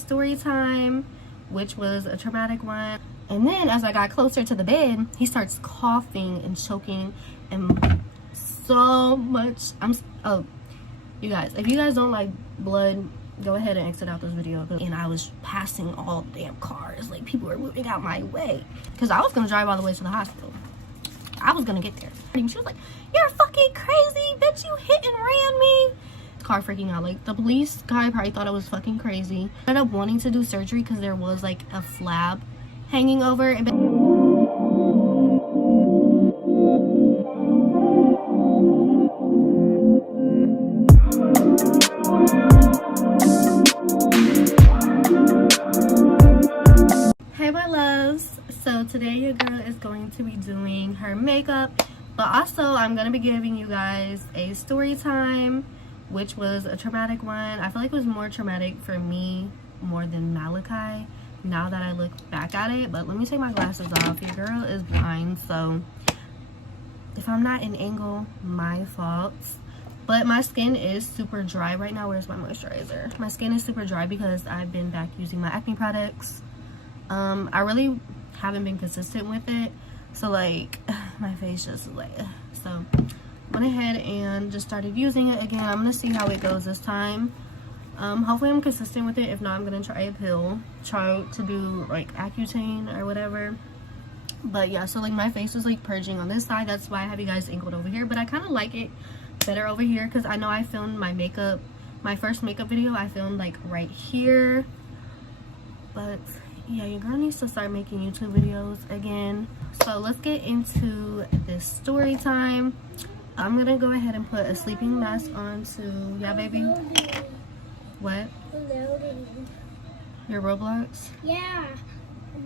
Storytime, which was a traumatic one. And then as I got closer to the bed, he starts coughing and choking and so much. Oh, you guys, if you guys don't like blood, go ahead and exit out this video. And I was passing all the damn cars, like people were moving out my way because I was gonna drive all the way to the hospital. I was gonna get there. And she was like, "You're fucking crazy, bitch, you hit and ran me." Car freaking out. Like the police guy probably thought I was fucking crazy. I ended up wanting to do surgery because there was like a flab hanging over and hey my loves, so today your girl is going to be doing her makeup, but also I'm gonna be giving you guys a story time, which was a traumatic one. I feel like it was more traumatic for me more than Malachi now that I look back at it. But let me take my glasses off. Your girl is blind, so if I'm not in angle, my fault. But my skin is super dry right now. Where's my moisturizer? My skin is super dry because I've been back using my acne products. I really haven't been consistent with it, so like my face just like so went ahead and just started using it again. I'm gonna see how it goes this time. Hopefully I'm consistent with it. If not, I'm gonna try a pill, try to do like Accutane or whatever. But yeah, so like my face was like purging on this side. That's why I have you guys angled over here, but I kind of like it better over here because I know I filmed my first makeup video I filmed like right here. But yeah, your girl needs to start making YouTube videos again. So let's get into this story time. I'm gonna go ahead and put a sleeping mask on to, yeah baby? What? Loading. Your Roblox? Yeah,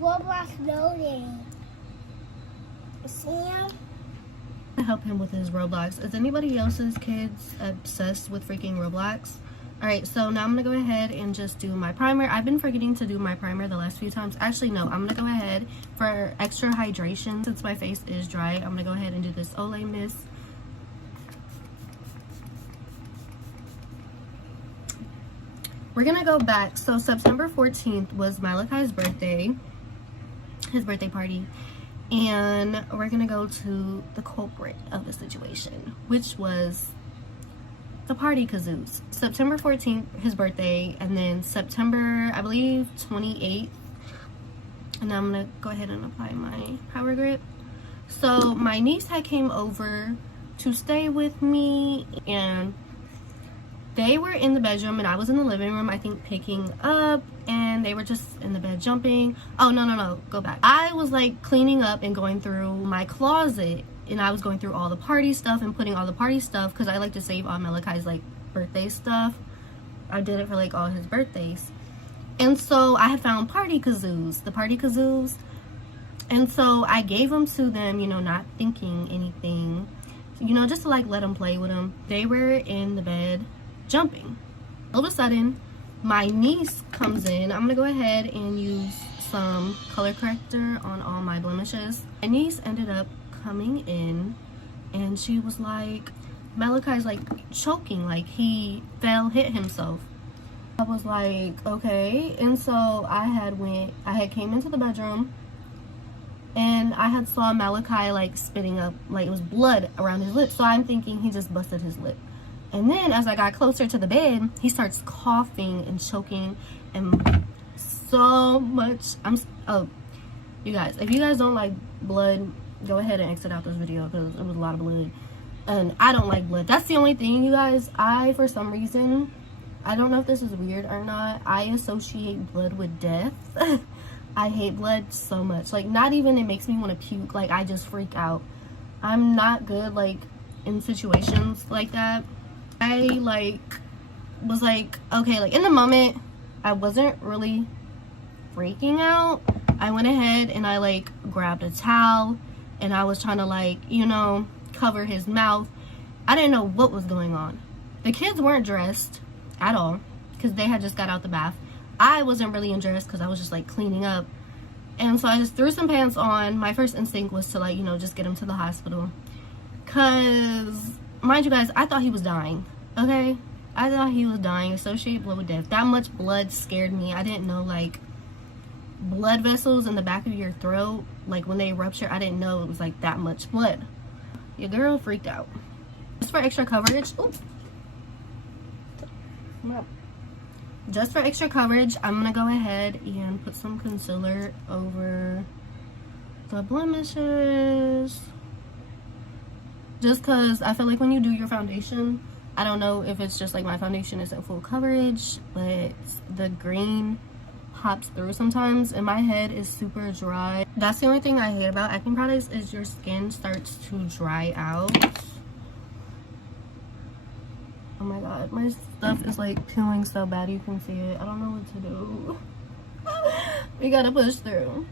Roblox loading. Sam? I help him with his Roblox. Is anybody else's kids obsessed with freaking Roblox? Alright, so now I'm gonna go ahead and just do my primer. I've been forgetting to do my primer the last few times. Actually, no, I'm gonna go ahead for extra hydration. Since my face is dry, I'm gonna go ahead and do this Olay Mist. We're gonna go back. So September 14th was Malachi's birthday, his birthday party, and we're gonna go to the culprit of the situation, which was the party kazoos. September 14th, his birthday, and then September, I believe, 28th. And now I'm gonna go ahead and apply my Power Grip. So my niece had came over to stay with me, and they were in the bedroom and I was in the living room, I think picking up, and they were just in the bed jumping. Oh no, go back. I was like cleaning up and going through my closet, and I was going through all the party stuff and putting all the party stuff because I like to save all Malachi's like birthday stuff. I did it for like all his birthdays. And so I had found party kazoos, the party kazoos. And so I gave them to them, you know, not thinking anything, you know, just to like let them play with them. They were in the bed jumping. All of a sudden, my niece comes in. I'm gonna go ahead and use some color corrector on all my blemishes. My niece ended up coming in and she was like, Malachi's like choking, like he hit himself. I was like, okay. And so I had came into the bedroom and I had saw Malachi like spitting up, like it was blood around his lip. So I'm thinking he just busted his lip. And then as I got closer to the bed, he starts coughing and choking and so much. Oh, you guys, if you guys don't like blood, go ahead and exit out this video because it was a lot of blood. And I don't like blood. That's the only thing, you guys. For some reason, I don't know if this is weird or not, I associate blood with death. I hate blood so much. Like, not even it makes me want to puke. Like, I just freak out. I'm not good, like, in situations like that. I was like, okay, like in the moment I wasn't really freaking out. I went ahead and I like grabbed a towel and I was trying to like, you know, cover his mouth. I didn't know what was going on. The kids weren't dressed at all because they had just got out the bath. I wasn't really undressed because I was just like cleaning up, and so I just threw some pants on. My first instinct was to like, you know, just get him to the hospital because, mind you guys, I thought he was dying. Okay, I thought he was dying. Associated blood with death. That much blood scared me. I didn't know, like, blood vessels in the back of your throat, like when they rupture, I didn't know it was like that much blood. Your girl freaked out. Just for extra coverage, just for extra coverage, I'm gonna go ahead and put some concealer over the blemishes, just because I feel like when you do your foundation, I don't know if it's just like my foundation isn't full coverage, but the green pops through sometimes, and my head is super dry. That's the only thing I hate about acne products, is your skin starts to dry out. Oh my god, my stuff is like peeling so bad, you can see it. I don't know what to do. We gotta push through.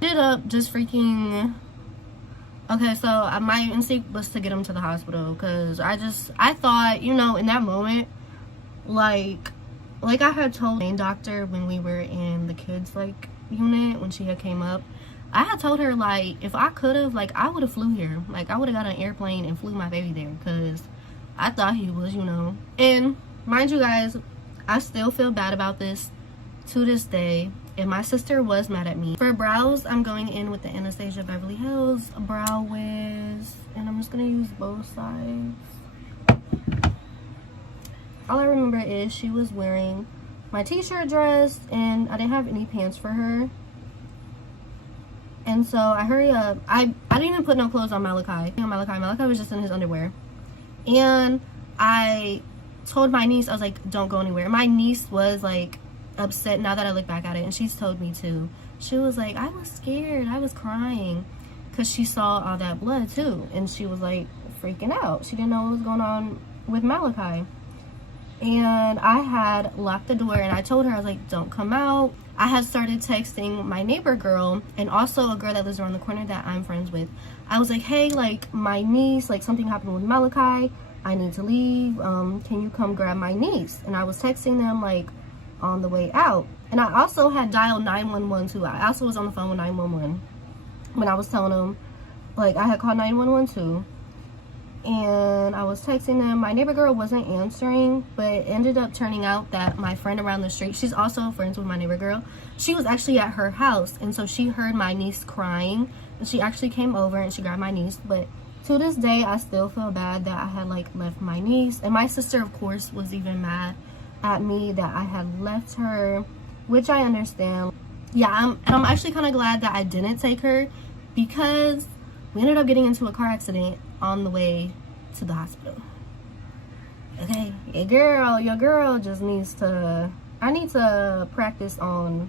Ended up just freaking... Okay, so my instinct was to get him to the hospital, because I thought, you know, in that moment, like I had told the main doctor when we were in the kids like unit, when she had came up, I had told her, like, if I could have, like, I would have flew here. Like, I would have got an airplane and flew my baby there, because I thought he was, you know. And mind you guys, I still feel bad about this to this day, and my sister was mad at me. For brows, I'm going in with the Anastasia Beverly Hills Brow Wiz, and I'm just gonna use both sides. All I remember is she was wearing my t-shirt dress, and I didn't have any pants for her. And so I hurry up. I didn't even put no clothes on Malachi. Malachi was just in his underwear. And I told my niece, I was like, don't go anywhere. My niece was like upset now that I look back at it, and she's told me too. She was like, I was scared. I was crying, because she saw all that blood too. And she was like freaking out. She didn't know what was going on with Malachi. And I had locked the door, and I told her, I was like, don't come out. I had started texting my neighbor girl, and also a girl that lives around the corner that I'm friends with. I was like, hey, like, my niece, like, something happened with Malachi. I need to leave. Can you come grab my niece? And I was texting them, like, on the way out. And I also had dialed 911 too. I also was on the phone with 911 when I was telling them, like, I had called 911 too. And I was texting them. My neighbor girl wasn't answering, but it ended up turning out that my friend around the street, she's also friends with my neighbor girl, she was actually at her house, and so she heard my niece crying, and she actually came over and she grabbed my niece. But to this day, I still feel bad that I had like left my niece, and my sister of course was even mad at me that I had left her, which I understand. Yeah, I'm actually kind of glad that I didn't take her, because we ended up getting into a car accident on the way to the hospital. Okay, your girl just needs to, I need to practice on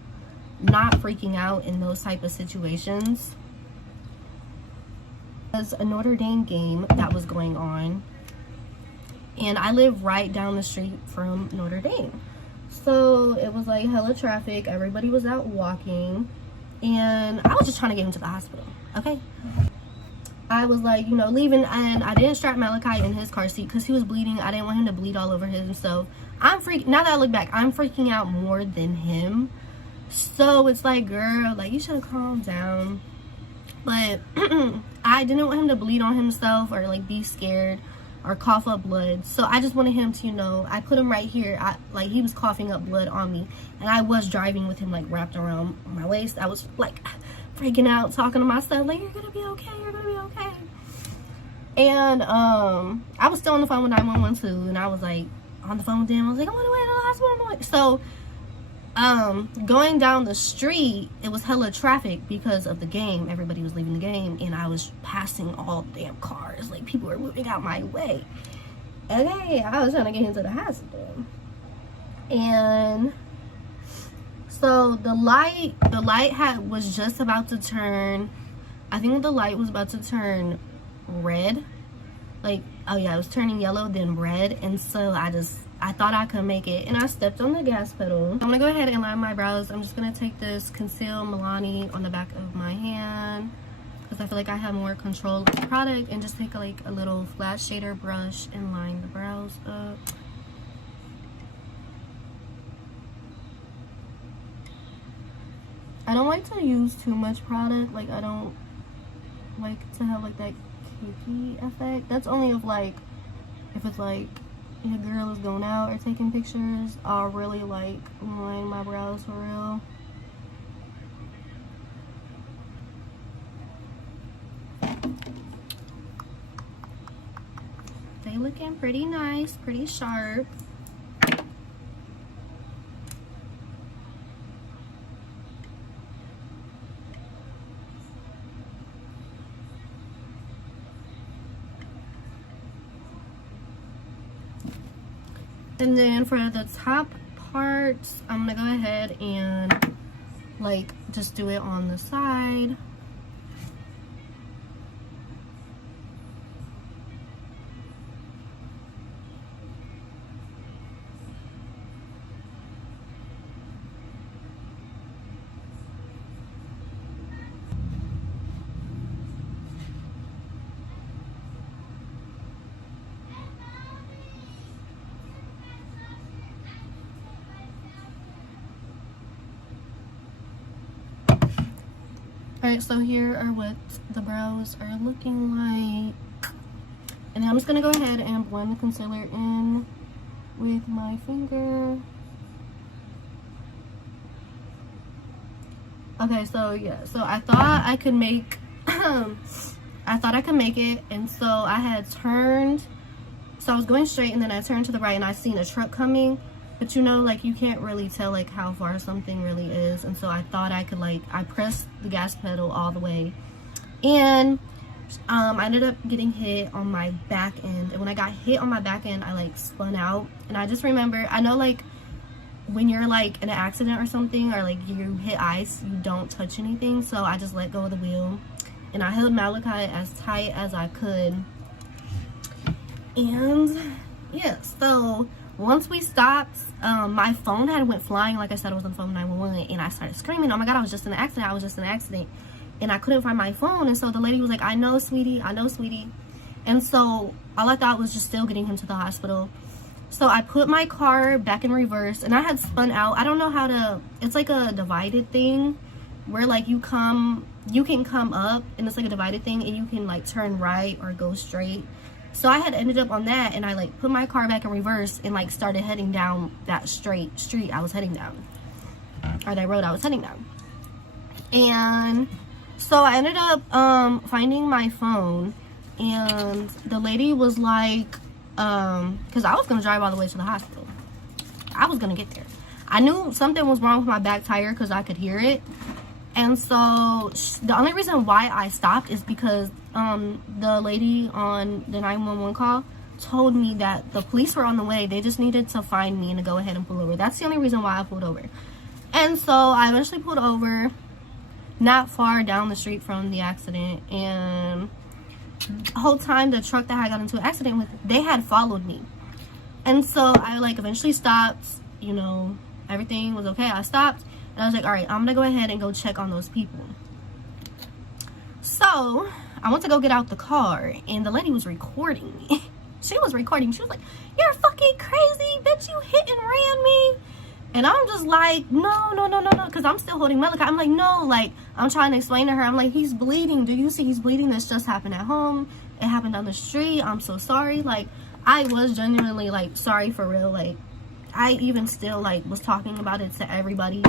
not freaking out in those type of situations. There's a Notre Dame game that was going on, and I live right down the street from Notre Dame. So it was like hella traffic, everybody was out walking, and I was just trying to get him to the hospital, okay? I was like, you know, leaving, and I didn't strap Malachi in his car seat because he was bleeding. I didn't want him to bleed all over himself. Now that I look back, I'm freaking out more than him. So it's like, girl, like, you should have calmed down. But I didn't want him to bleed on himself or like be scared or cough up blood. So I just wanted him to, you know, I put him right here. Like, he was coughing up blood on me, and I was driving with him like wrapped around my waist. I was like freaking out, talking to myself like, you're gonna be okay, you're gonna be okay. And I was still on the phone with 911 too, and I was like on the phone with them. I was like, I'm on the way to the hospital, I'm on the way. So going down the street, it was hella traffic because of the game. Everybody was leaving the game, and I was passing all the damn cars. Like, people were moving out my way. Okay, I was trying to get him to the hospital. And so the light was just about to turn, I think the light was about to turn red. Like, oh yeah, it was turning yellow, then red. And so I thought I could make it, and I stepped on the gas pedal. I'm gonna go ahead and line my brows. I'm just gonna take this Conceal Milani on the back of my hand, because I feel like I have more control of the product, and just take like a little flat shader brush and line the brows up. I don't like to use too much product. Like, I don't like to have like that cakey effect. That's only if like, if it's like a girl is going out or taking pictures, I'll really like line my brows for real. They looking pretty nice, pretty sharp. And then for the top parts, I'm gonna go ahead and like just do it on the side. Alright, so here are what the brows are looking like. And then I'm just going to go ahead and blend the concealer in with my finger. Okay, so yeah, so I thought I could make, I thought I could make it. And so I had turned, so I was going straight and then I turned to the right and I seen a truck coming. But you know, like, you can't really tell like how far something really is, and so I thought I could like, I pressed the gas pedal all the way, and I ended up getting hit on my back end. And when I got hit on my back end, I like spun out. And I just remember, I know like when you're like in an accident or something, or like you hit ice, you don't touch anything. So I just let go of the wheel and I held Malachi as tight as I could. And yeah, so once we stopped, my phone had went flying. Like I said, I was on the phone 911, and I started screaming, oh my god, I was just in an accident, I was just in an accident. And I couldn't find my phone. And so the lady was like, I know, sweetie, I know, sweetie. And so all I thought was just still getting him to the hospital. So I put my car back in reverse, and I had spun out. I don't know how to, it's like a divided thing where like you can come up, and it's like a divided thing, and you can like turn right or go straight. So I had ended up on that, and I like put my car back in reverse and like started heading down that straight street I was heading down, or that road I was heading down. And so I ended up finding my phone, and the lady was like, because I was gonna drive all the way to the hospital. I was gonna get there. I knew something was wrong with my back tire because I could hear it. And so the only reason why I stopped is because the lady on the 911 call told me that the police were on the way. They just needed to find me and to go ahead and pull over. That's the only reason why I pulled over. And so I eventually pulled over not far down the street from the accident. And the whole time the truck that I got into an accident with, they had followed me. And so I like eventually stopped, you know, everything was okay. I stopped. And I was like, all right, I'm going to go ahead and go check on those people. So I went to go get out the car, and the lady was recording me. She was recording. She was like, you're fucking crazy, bitch. You hit and ran me. And I'm just like, no. Because I'm still holding Malachi. I'm like, no. Like, I'm trying to explain to her. I'm like, he's bleeding. Do you see he's bleeding? This just happened at home. It happened down the street. I'm so sorry. Like, I was genuinely, like, sorry for real. Like, I even still, like, was talking about it to everybody.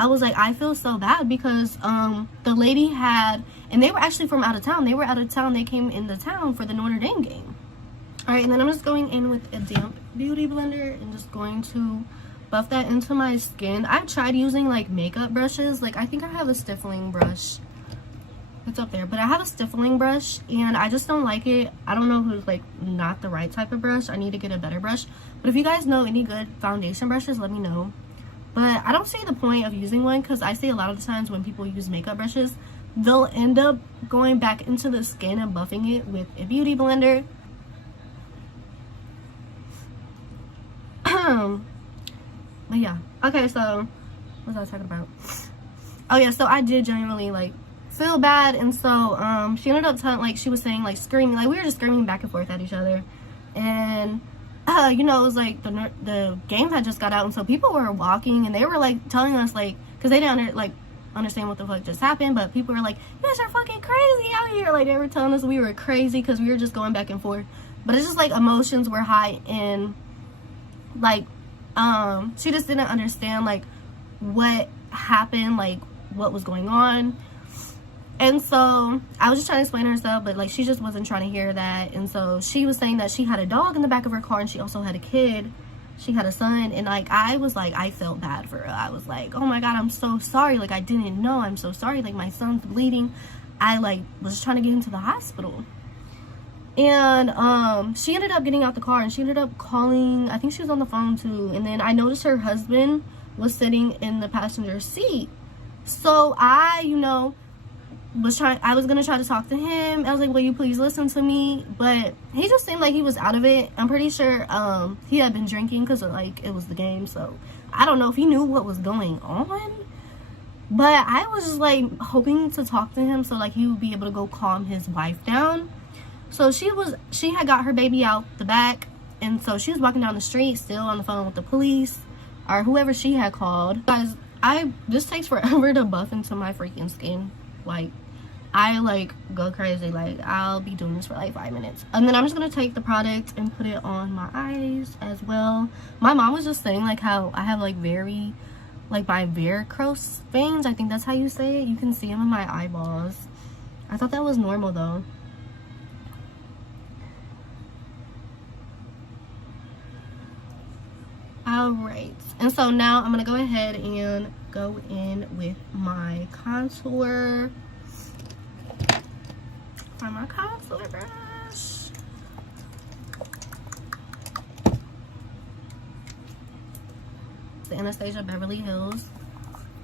I was like, I feel so bad because the lady had, and they were actually from out of town. They were out of town. They came into town for the Notre Dame game. All right, and then I'm just going in with a damp beauty blender and just going to buff that into my skin. I've tried using like makeup brushes. Like, I think I have a stippling brush. It's up there, but I have a stippling brush and I just don't like it. I don't know if it's like not the right type of brush. I need to get a better brush. But if you guys know any good foundation brushes, let me know. But I don't see the point of using one because I see a lot of the times when people use makeup brushes, they'll end up going back into the skin and buffing it with a beauty blender. But yeah, okay, so what was I talking about? Oh yeah, so I did genuinely like feel bad, and so she ended up telling, like, she was saying, like, screaming, like, we were just screaming back and forth at each other. And you know, it was like the game had just got out, and so people were walking and they were like telling us, like, because they didn't like understand what the fuck just happened, but people were like, you guys are fucking crazy out here. Like, they were telling us we were crazy because we were just going back and forth. But it's just like emotions were high, and like she just didn't understand like what happened, like what was going on. And so I was just trying to explain to her stuff, but like she just wasn't trying to hear that. And so she was saying that she had a dog in the back of her car, and she also had a kid. She had a son. And like I was like, I felt bad for her. I was like, oh my god, I'm so sorry. Like, I didn't know. I'm so sorry. Like, my son's bleeding. I like was trying to get him to the hospital. And she ended up getting out the car, and she ended up calling, I think she was on the phone too. And then I noticed her husband was sitting in the passenger seat. So I, you know, I was gonna try to talk to him. I was like, will you please listen to me? But he just seemed like he was out of it. I'm pretty sure he had been drinking because like it was the game. So I don't know if he knew what was going on, but I was just like hoping to talk to him so like he would be able to go calm his wife down. So she had got her baby out the back, and so she was walking down the street still on the phone with the police or whoever she had called. Guys, this takes forever to buff into my freaking skin. Like, I like go crazy. Like, I'll be doing this for like 5 minutes, and then I'm just gonna take the product and put it on my eyes as well. My mom was just saying like how I have like very like my varicose veins, I think that's how you say it. You can see them in my eyeballs. I thought that was normal though. Alright, and so now I'm gonna go ahead and go in with my contour. Find my contour brush. The Anastasia Beverly Hills.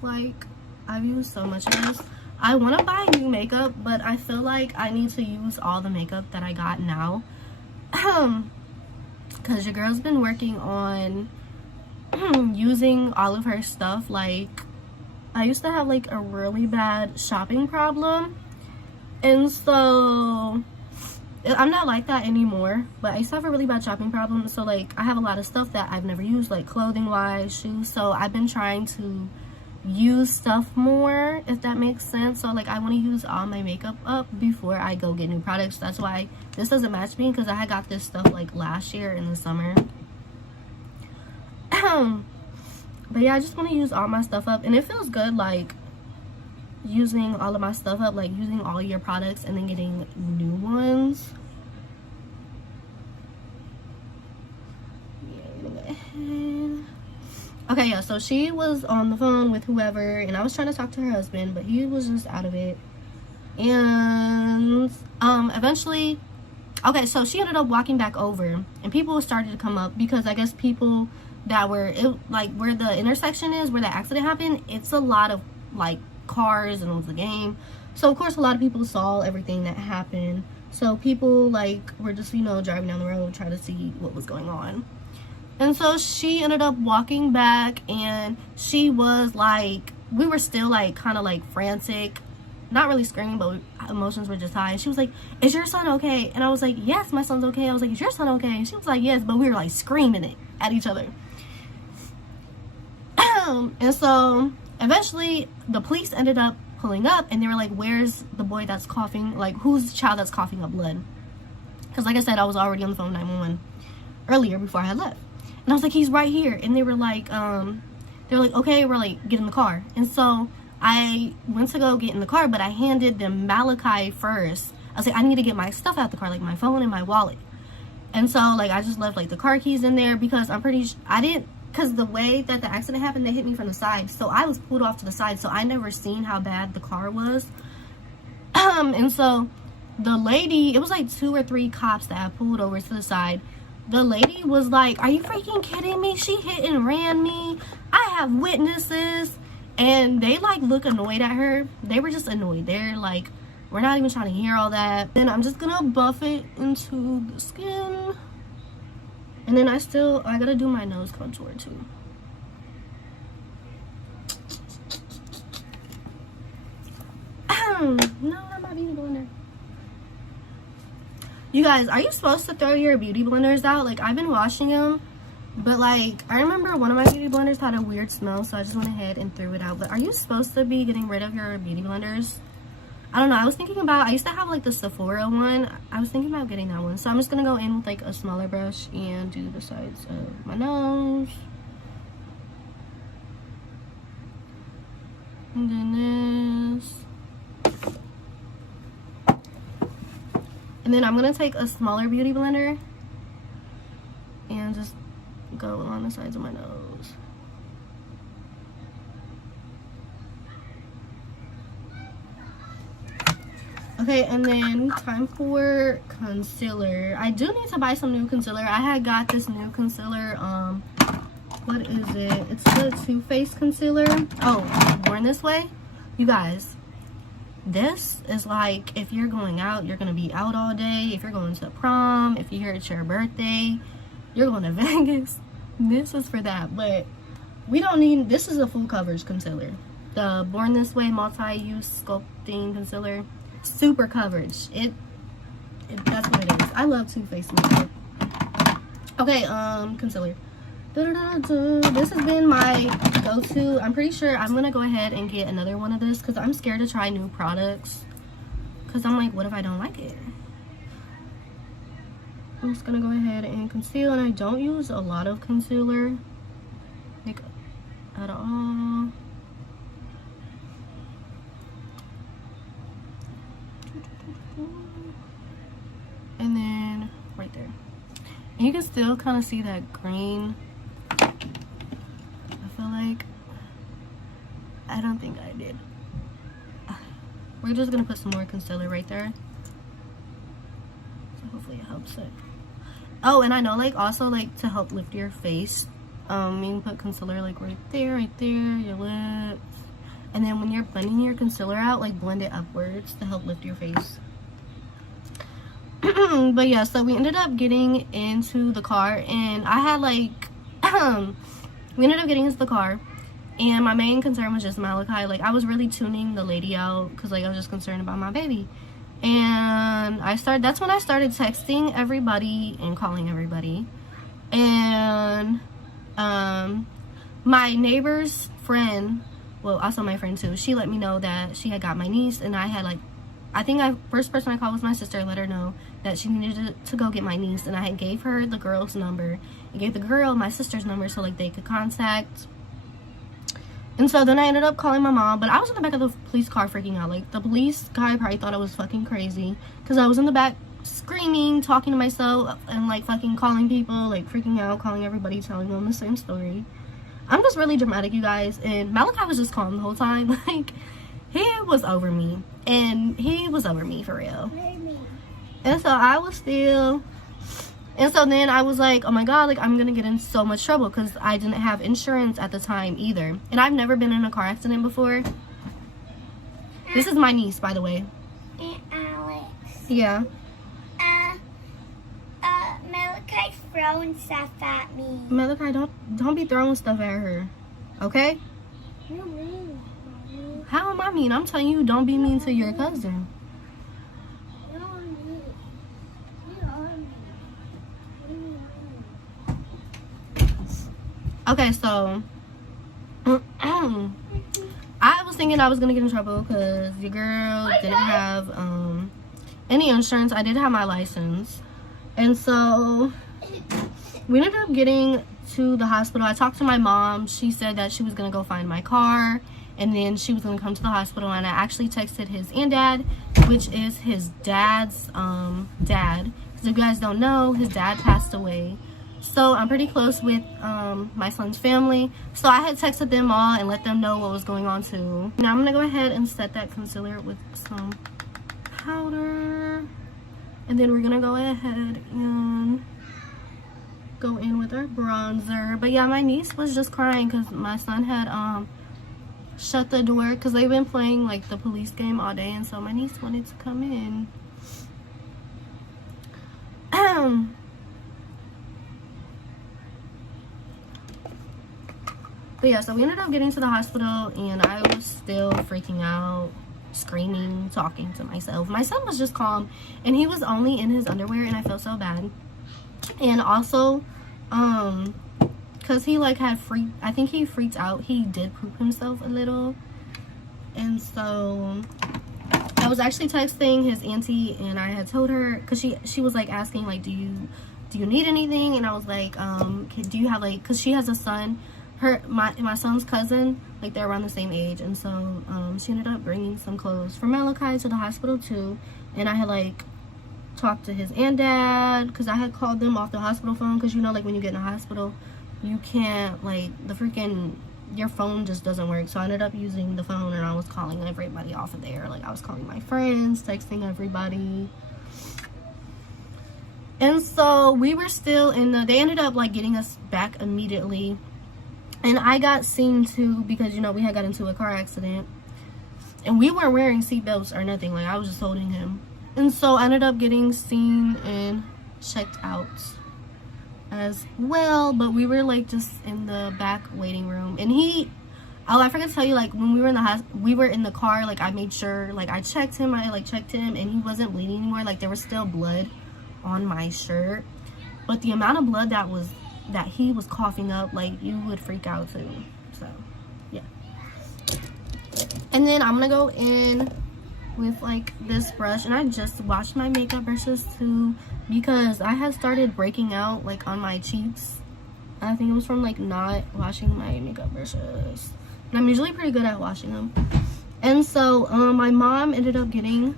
Like, I've used so much of this. I want to buy new makeup, but I feel like I need to use all the makeup that I got now. Because your girl's been working on using all of her stuff. Like, I used to have like a really bad shopping problem, and so I'm not like that anymore, but I used to have a really bad shopping problem. So like I have a lot of stuff that I've never used, like clothing wise, shoes. So I've been trying to use stuff more, if that makes sense. So like I want to use all my makeup up before I go get new products. That's why this doesn't match me, because I had got this stuff like last year in the summer. But yeah, I just want to use all my stuff up, and it feels good like using all of my stuff up, like using all your products and then getting new ones. Okay, yeah, so she was on the phone with whoever, and I was trying to talk to her husband, but he was just out of it. And eventually, okay, so she ended up walking back over, and people started to come up, because I guess people that were like where the intersection is where the accident happened, it's a lot of like cars, and it was a game. So of course a lot of people saw everything that happened. So people like were just, you know, driving down the road trying to see what was going on. And so she ended up walking back, and she was like, we were still like kind of like frantic, not really screaming, but emotions were just high. And she was like, is your son okay? And I was like, yes, my son's okay. I was like, is your son okay? And she was like, yes, but we were like screaming it at each other. And so eventually the police ended up pulling up, and they were like, where's the boy that's coughing, like who's the child that's coughing up blood? Because like I said, I was already on the phone 911 earlier before I had left, and I was like, he's right here. And they were like okay, we're like, get in the car. And so I went to go get in the car, but I handed them Malachi first. I was like, I need to get my stuff out the car, like my phone and my wallet. And so like I just left like the car keys in there, because I'm pretty because the way that the accident happened, they hit me from the side, so I was pulled off to the side, so I never seen how bad the car was. And so the lady, it was like 2 or 3 cops that had pulled over to the side. The lady was like, are you freaking kidding me? She hit and ran me. I have witnesses. And they like look annoyed at her. They were just annoyed. They're like, we're not even trying to hear all that. Then I'm just gonna buff it into the skin. And then I gotta do my nose contour too. No, I'm not beauty blender. You guys, are you supposed to throw your beauty blenders out? Like, I've been washing them, But like, I remember one of my beauty blenders had a weird smell, so I just went ahead and threw it out. But are you supposed to be getting rid of your beauty blenders? I don't know. I was thinking about, I used to have like the Sephora one. I was thinking about getting that one. So I'm just gonna go in with like a smaller brush and do the sides of my nose. And then this. And then I'm gonna take a smaller beauty blender and just go along the sides of my nose. Okay, and then time for concealer. I do need to buy some new concealer. I had got this new concealer, what is it? It's the Too Faced concealer. Oh, Born This Way. You guys, this is like if you're going out, you're gonna be out all day. If you're going to prom, if you hear it's your birthday, you're going to Vegas, this is for that. But we don't need, this is a full coverage concealer. The Born This Way multi-use sculpting concealer, super coverage. That's what it is. I love Too Faced makeup. Okay, concealer. This has been my go-to. I'm pretty sure I'm gonna go ahead and get another one of this because I'm scared to try new products, because I'm like, what if I don't like it? I'm just gonna go ahead and conceal, and I don't use a lot of concealer, like, at all. And then right there, and you can still kind of see that green. I feel like, I don't think I did. We're just gonna put some more concealer right there, so hopefully it helps it. Oh, and I know, like, also, like, to help lift your face, you can put concealer like right there, your lips, and then when you're blending your concealer out, like, blend it upwards to help lift your face. But yeah, so we ended up getting into the car, and I had like we ended up getting into the car, and my main concern was just Malachi. Like, I was really tuning the lady out because, like, I was just concerned about my baby. And that's when I started texting everybody and calling everybody. And my neighbor's friend, well, also my friend too, she let me know that she had got my niece, and I had, like, first person I called was my sister, let her know that she needed to go get my niece, and I had gave her the girl's number and gave the girl my sister's number so, like, they could contact. And so then I ended up calling my mom, but I was in the back of the police car freaking out. Like, the police guy probably thought I was fucking crazy because I was in the back screaming, talking to myself, and, like, fucking calling people, like, freaking out, calling everybody, telling them the same story. I'm just really dramatic, you guys, and Malachi was just calm the whole time. Like, he was over me, and he was over me for real. And so I was still, and so then I was like, oh my god, like, I'm gonna get in so much trouble because I didn't have insurance at the time either, and I've never been in a car accident before. This is my niece, by the way. Aunt Alex. Yeah. Malachi's throwing stuff at me. Malachi, don't be throwing stuff at her, okay? You're mean. How am I mean? I'm telling you, don't be mean to your cousin. Okay, so I was thinking I was gonna get in trouble because your girl didn't have any insurance. I did have my license, and so we ended up getting to the hospital. I talked to my mom. She said that she was gonna go find my car, and then she was gonna come to the hospital. And I actually texted his dad, which is his dad's dad. Because if you guys don't know, his dad passed away. So I'm pretty close with my son's family. So I had texted them all and let them know what was going on too. Now I'm gonna go ahead and set that concealer with some powder. And then we're gonna go ahead and go in with our bronzer. But yeah, my niece was just crying because my son had shut the door because they've been playing like the police game all day, and so my niece wanted to come in. But yeah, so we ended up getting to the hospital, and I was still freaking out, screaming, talking to myself. My son was just calm, and he was only in his underwear, and I felt so bad. And also, because he like had I think he freaked out. He did poop himself a little. And so I was actually texting his auntie, and I had told her, because she was like asking like, do you need anything? And I was like, do you have like, because she has a son, my son's cousin, like they're around the same age. And so she ended up bringing some clothes for Malachi to the hospital too. And I had like talked to his aunt, dad, because I had called them off the hospital phone, because you know, like when you get in a hospital, you can't, like, your phone just doesn't work. So I ended up using the phone, and I was calling everybody off of there. Like, I was calling my friends, texting everybody. And so we were still they ended up like getting us back immediately. And I got seen too, because you know, we had got into a car accident, and we weren't wearing seatbelts or nothing. Like, I was just holding him. And so I ended up getting seen and checked out as well. But we were like just in the back waiting room. And I forgot to tell you, like, when we were in the car, like, I made sure, like, I checked him, and he wasn't bleeding anymore. Like, there was still blood on my shirt, but the amount of blood that he was coughing up, like, you would freak out too. So yeah. And then I'm gonna go in with like this brush, and I just washed my makeup brushes too, because I had started breaking out like on my cheeks. I think it was from like not washing my makeup brushes, and I'm usually pretty good at washing them. And so my mom ended up getting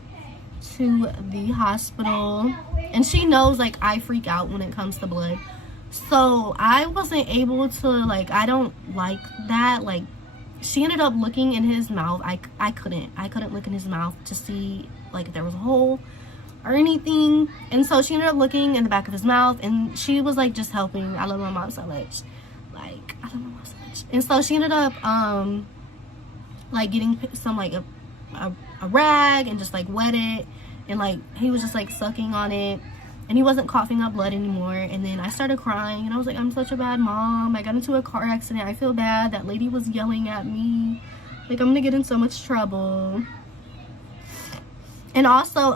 to the hospital, and she knows like I freak out when it comes to blood. So I wasn't able to, like, I don't like that. Like, she ended up looking in his mouth. I couldn't look in his mouth to see like if there was a hole or anything. And so she ended up looking in the back of his mouth, and she was like just helping. I love my mom so much. Like, I love my mom so much. And so she ended up like getting some like a rag and just like wet it, and like he was just like sucking on it, and he wasn't coughing up blood anymore. And then I started crying, and I was like, I'm such a bad mom. I got into a car accident. I feel bad. That lady was yelling at me. Like, I'm gonna get in so much trouble. And also,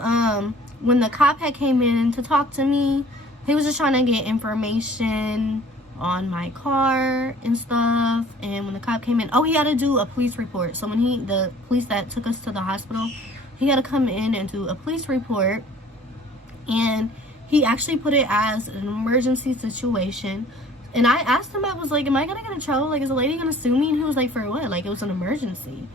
when the cop had came in to talk to me, he was just trying to get information on my car and stuff. And when the cop came in, he had to do a police report. So when the police that took us to the hospital, he had to come in and do a police report. And he actually put it as an emergency situation. And I asked him, I was like, am I gonna get in trouble? Like, is the lady gonna sue me? And he was like, for what? Like, it was an emergency.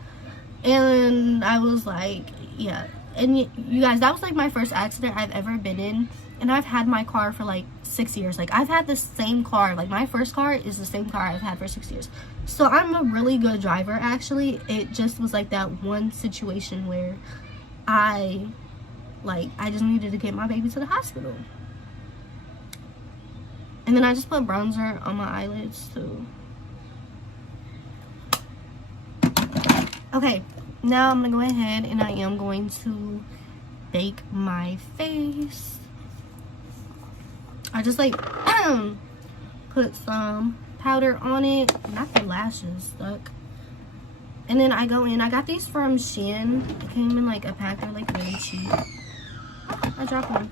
And I was like, yeah. And you guys, that was like my first accident I've ever been in. And I've had my car for like 6 years. Like, I've had the same car. Like, my first car is the same car I've had for 6 years. So I'm a really good driver, actually. It just was like that one situation where I just needed to get my baby to the hospital. And then I just put bronzer on my eyelids too. Okay, now I'm gonna go ahead and I am going to bake my face. I just like put some powder on it. Not the lashes stuck. And then I go in. I got these from Shein. It came in like a pack. They're like really cheap. I dropped one.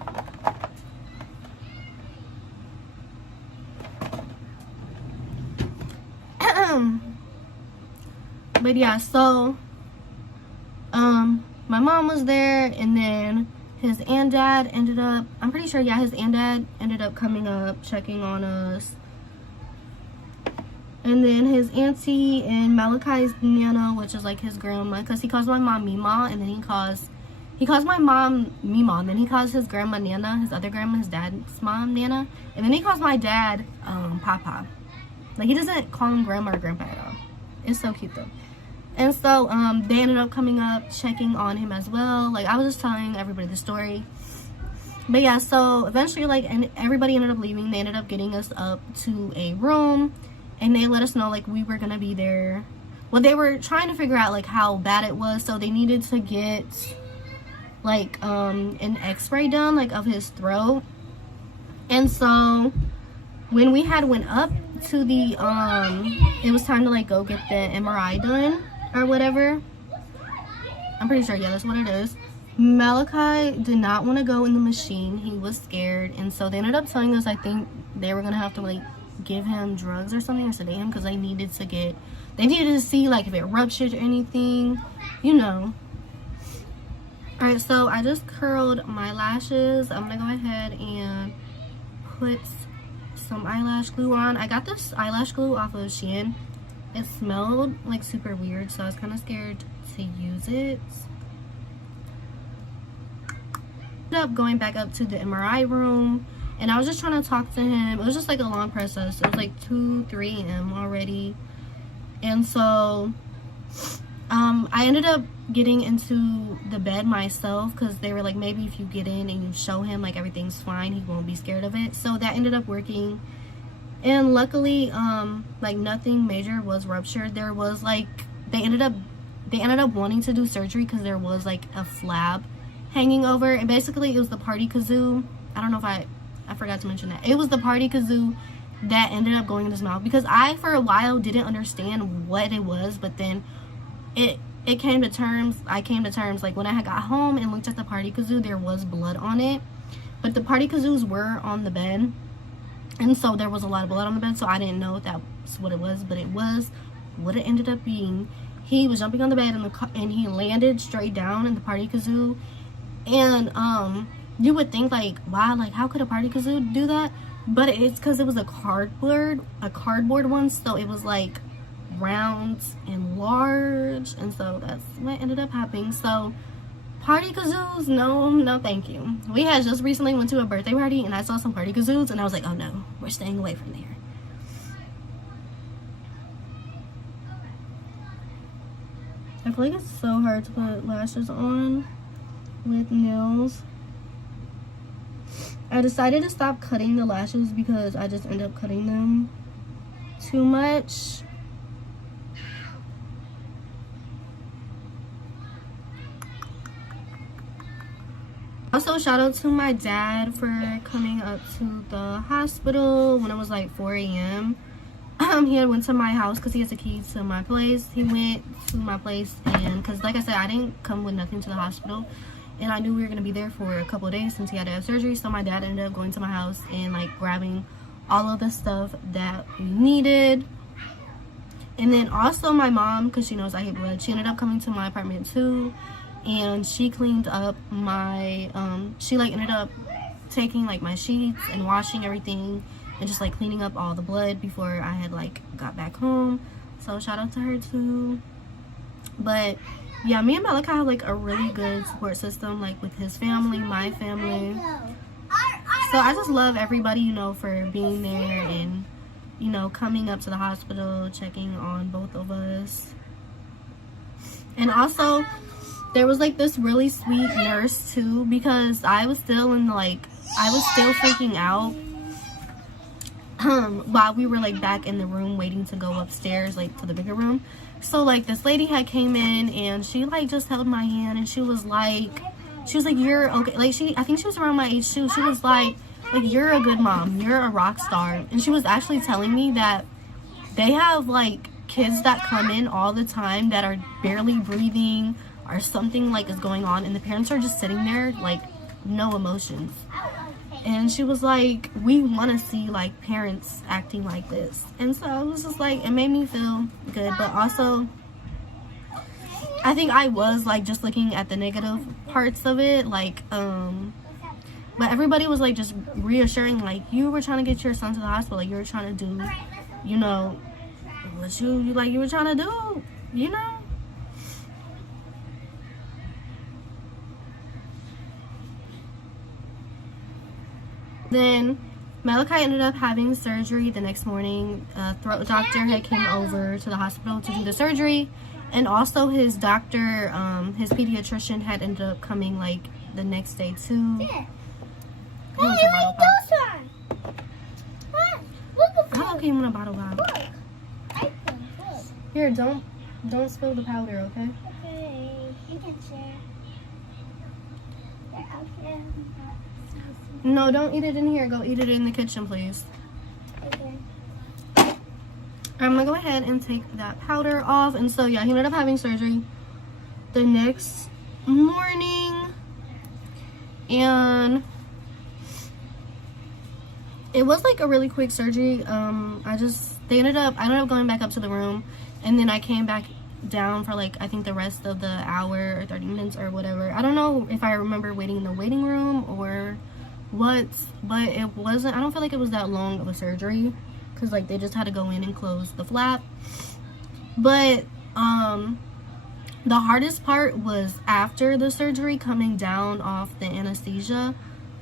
But yeah, so my mom was there, and then his aunt dad ended up, I'm pretty sure, yeah, his aunt dad ended up coming up, checking on us. And then his auntie and Malachi's Nana, which is like his grandma, because he calls my mom Mima, and then he calls my mom Mima, and then he calls his grandma Nana, his other grandma, his dad's mom Nana, and then he calls my dad Papa. Like, he doesn't call him grandma or grandpa at all. It's so cute though. And so they ended up coming up, checking on him as well. Like, I was just telling everybody the story. But yeah, so eventually, like, and everybody ended up leaving. They ended up getting us up to a room, and they let us know like we were gonna be there. Well, they were trying to figure out like how bad it was, so they needed to get like an x-ray done, like, of his throat. And so when we had went up to the it was time to like go get the MRI done or whatever. I'm pretty sure, yeah, that's what it is. Malachi did not want to go in the machine. He was scared, and so they ended up telling us, I think they were gonna have to like give him drugs or something or sedate him because they needed to see like if it ruptured or anything, you know. Alright, so I just curled my lashes. I'm gonna go ahead and put some eyelash glue on. I got this eyelash glue off of Shein. It smelled like super weird, so I was kind of scared to use it. Ended up going back up to the MRI room, and I was just trying to talk to him. It was just like a long process. It was like 2-3 a.m. already, and so I ended up getting into the bed myself because they were like, maybe if you get in and you show him like everything's fine, he won't be scared of it. So that ended up working, and luckily like nothing major was ruptured. There was like they ended up wanting to do surgery because there was like a flap hanging over, and basically it was the party kazoo. I don't know if I forgot to mention that it was the party kazoo that ended up going in his mouth, because I for a while didn't understand what it was, but then I came to terms like when I had got home and looked at the party kazoo, there was blood on it, but the party kazoos were on the bed, and so there was a lot of blood on the bed, so I didn't know if that was what it was, but it was what it ended up being. He was jumping on the bed and he landed straight down in the party kazoo, and you would think like, wow, like how could a party kazoo do that? But it's because it was a cardboard one, so it was like round and large, and so that's what ended up happening. So party kazoos, no thank you. We had just recently went to a birthday party and I saw some party kazoos and I was like, oh no, we're staying away from there. I feel like it's so hard to put lashes on with nails. I decided to stop cutting the lashes because I just end up cutting them too much. Also, shout out to my dad for coming up to the hospital when it was like 4 a.m. He had went to my house because he has a key to my place. He went to my place, and because like I said, I didn't come with nothing to the hospital, and I knew we were going to be there for a couple of days since he had to have surgery. So my dad ended up going to my house and like grabbing all of the stuff that we needed. And then also my mom, because she knows I hate blood, she ended up coming to my apartment too, and she cleaned up my she like ended up taking like my sheets and washing everything and just like cleaning up all the blood before I had like got back home. So shout out to her too. But yeah, me and Malachi have like a really good support system, like with his family, my family. So I just love everybody, you know, for being there and, you know, coming up to the hospital, checking on both of us. And also there was like this really sweet nurse too, because I was still freaking out while we were like back in the room waiting to go upstairs, like to the bigger room. So like this lady had came in and she like just held my hand and she was like you're okay. Like I think she was around my age too. She was like you're a good mom, you're a rock star. And she was actually telling me that they have like kids that come in all the time that are barely breathing or something like is going on, and the parents are just sitting there like no emotions. And she was like, we want to see like parents acting like this. And so I was just like, it made me feel good. But also I think I was like just looking at the negative parts of it, like but everybody was like just reassuring, like you were trying to get your son to the hospital, like you were trying to do, you know, what you were trying to do, you know. Then Malachi ended up having surgery the next morning. Throat doctor had came over to the hospital to do the surgery, and also his doctor, his pediatrician, had ended up coming like the next day too. How okay, you want a bottle pop? Here, don't spill the powder, okay? Okay, you can share. Okay. No, don't eat it in here. Go eat it in the kitchen, please. Okay. I'm gonna go ahead and take that powder off. And so yeah, he ended up having surgery the next morning, and it was like a really quick surgery. I ended up going back up to the room, and then I came back down for like, I think the rest of the hour or 30 minutes or whatever. I don't know if I remember waiting in the waiting room or what, but it wasn't, I don't feel like it was that long of a surgery, because like they just had to go in and close the flap. But the hardest part was after the surgery, coming down off the anesthesia.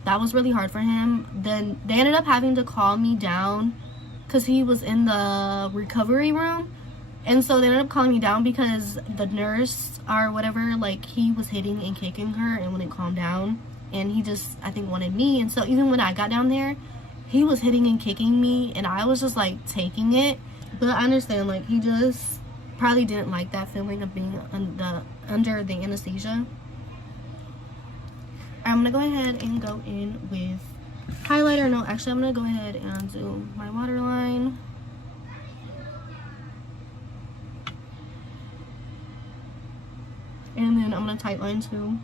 That was really hard for him. Then they ended up having to call me down because he was in the recovery room. And so they ended up calling me down because the nurse or whatever, like, he was hitting and kicking her and wouldn't calm down. And he just, I think, wanted me. And so even when I got down there, he was hitting and kicking me, and I was just like taking it. But I understand, like, he just probably didn't like that feeling of being under the anesthesia. I'm gonna go ahead and go in with highlighter. No, actually, I'm gonna go ahead and do my waterline. And then I'm gonna tightline too.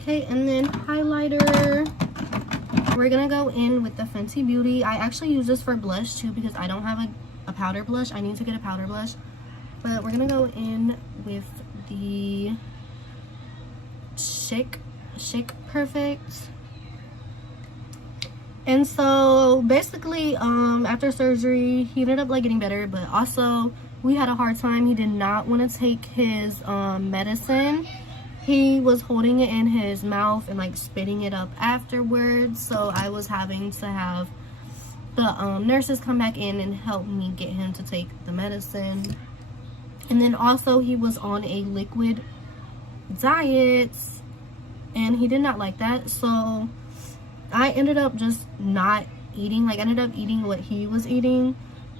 Okay, and then highlighter. We're gonna go in with the Fenty Beauty. I actually use this for blush too because I don't have a powder blush. I need to get a powder blush. But we're gonna go in with the Chic Perfect. And so basically, after surgery, he ended up like getting better, but also we had a hard time. He did not want to take his medicine. He was holding it in his mouth and like spitting it up afterwards. So I was having to have the nurses come back in and help me get him to take the medicine. And then also he was on a liquid diet and he did not like that. So I ended up just not eating. Like, I ended up eating what he was eating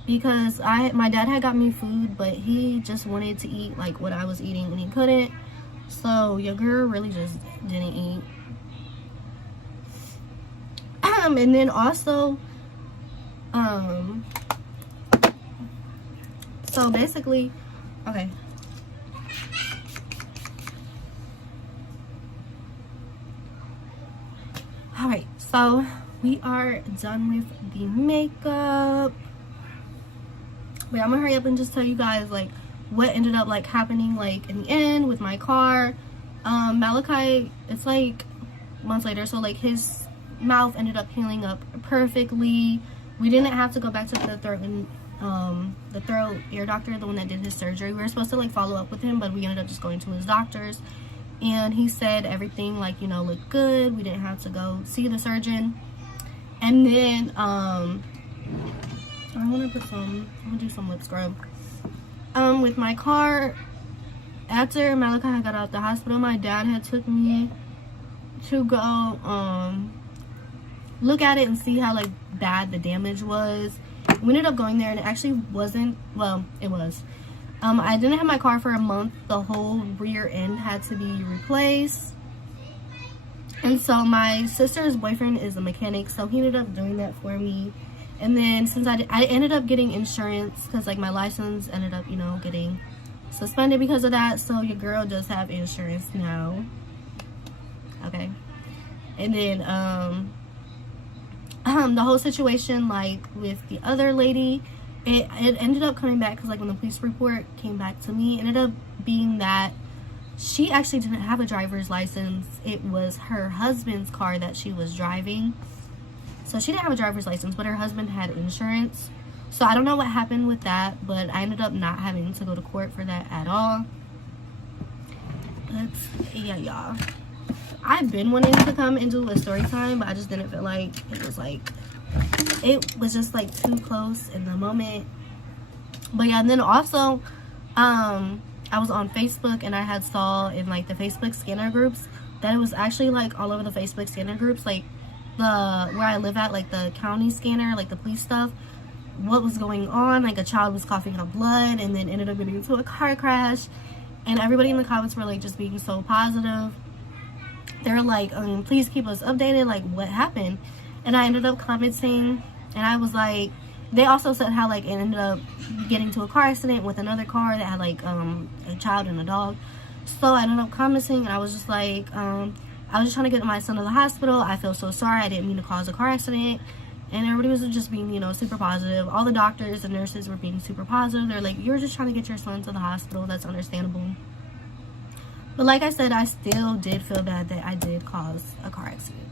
because my dad had got me food, but he just wanted to eat like what I was eating and he couldn't. So your girl really just didn't eat. And then also, so basically, okay. Alright, so we are done with the makeup. Wait, I'm gonna hurry up and just tell you guys like what ended up like happening like in the end with my car. Malachi, it's like months later, so like his mouth ended up healing up perfectly. We didn't have to go back to the throat and the throat ear doctor, the one that did his surgery. We were supposed to like follow up with him, but we ended up just going to his doctor's, and he said everything like, you know, looked good. We didn't have to go see the surgeon. And then I'm gonna do some lip scrub. With my car, after Malachi had got out of the hospital, my dad had took me to go look at it and see how like bad the damage was. We ended up going there and it actually wasn't, well, it was. I didn't have my car for a month. The whole rear end had to be replaced. And so my sister's boyfriend is a mechanic, so he ended up doing that for me. And then since I ended up getting insurance because like my license ended up, you know, getting suspended because of that. So your girl does have insurance now. Okay. And then the whole situation like with the other lady, it ended up coming back because like when the police report came back to me, it ended up being that she actually didn't have a driver's license. It was her husband's car that she was driving. So she didn't have a driver's license, but her husband had insurance. So I don't know what happened with that, but I ended up not having to go to court for that at all. But yeah, y'all. I've been wanting to come and do a story time, but I just didn't feel like it was just like too close in the moment. But yeah, and then also I was on Facebook and I had saw in like the Facebook scanner groups that it was actually like all over the Facebook scanner groups, like where I live at, like the county scanner, like the police stuff, what was going on. Like a child was coughing up blood and then ended up getting into a car crash, and everybody in the comments were like just being so positive. They're like, please keep us updated, like what happened. And I ended up commenting and I was like, they also said how like it ended up getting to a car accident with another car that had like a child and a dog. So I ended up commenting, and I was just like, I was just trying to get my son to the hospital. I feel so sorry. I didn't mean to cause a car accident. And everybody was just being, you know, super positive. All the doctors and nurses were being super positive. They're like, you're just trying to get your son to the hospital. That's understandable. But like I said, I still did feel bad that I did cause a car accident.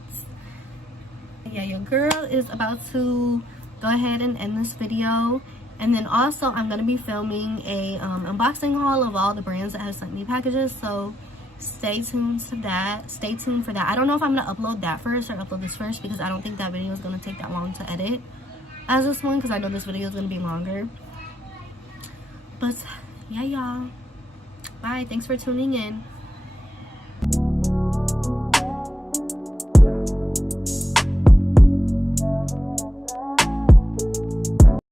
Yeah, your girl is about to go ahead and end this video. And then also, I'm going to be filming a unboxing haul of all the brands that have sent me packages. So stay tuned to that. Stay tuned for that. I don't know if I'm going to upload that first or upload this first, because I don't think that video is going to take that long to edit as this one, because I know this video is going to be longer. But yeah, y'all. Bye. Thanks for tuning in.